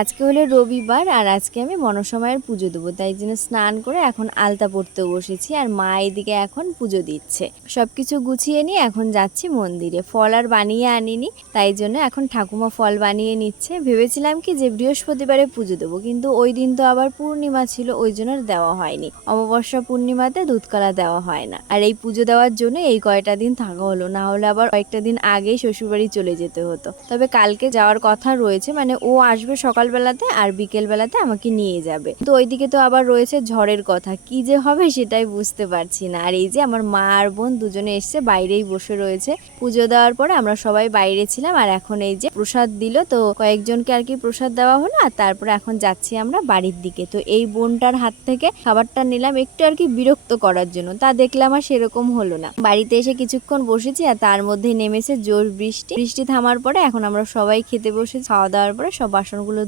আজকে হলো রবিবার আর আজকে আমি মনসা মায়ের পুজো দেবো, তাই জন্য স্নান করে এখন আলতা পড়তে বসেছি আর মা এদিকে এখন পুজো দিচ্ছে। সবকিছু গুছিয়ে নিয়ে এখন যাচ্ছি মন্দিরে। ফল আর বানিয়ে আনিনি, তাই জন্য এখন ঠাকুমা ফল বানিয়ে নিচ্ছে। ভেবেছিলাম কি যে বৃহস্পতিবারে পুজো দেবো, কিন্তু ওই দিন তো আবার পূর্ণিমা ছিল, ওই জন্য আর দেওয়া হয়নি। অমাবস্যা পূর্ণিমাতে দুধকলা দেওয়া হয় না, আর এই পুজো দেওয়ার জন্য এই কয়টা দিন থাকা হলো, না হলে আবার কয়েকটা দিন আগেই শ্বশুরবাড়ি চলে যেতে হতো। তবে কালকে যাওয়ার কথা রয়েছে, মানে ও আসবে সকালবেলাতে আর বিকেল বেলাতে আমাকে নিয়ে যাবে। তো ওইদিকে তো আবার রয়েছে ঝড়ের কথা, কি যে হবে সেটাই বুঝতে পারছি না। আর এই যে আমার মা আর বোন দুজনে এসছে, বাইরেই বসে রয়েছে। পুজো দেওয়ার পরে আমরা সবাই বাইরে ছিলাম, আর এখন এই যে প্রসাদ দিল, তো কয়েকজনকে আর কি প্রসাদ দেওয়া হলো। আর তারপরে এখন যাচ্ছি আমরা বাড়ির দিকে। তো এই বোনটার হাত থেকে খাবারটা নিলাম একটু আর কি বিরক্ত করার জন্য, তা দেখলাম আর সেরকম হলো না। বাড়িতে এসে কিছুক্ষণ বসেছি আর তার মধ্যে নেমেছে জোর বৃষ্টি। বৃষ্টি থামার পরে এখন আমরা সবাই খেতে বসে, খাওয়া দাওয়ার পরে সব বাসনগুলো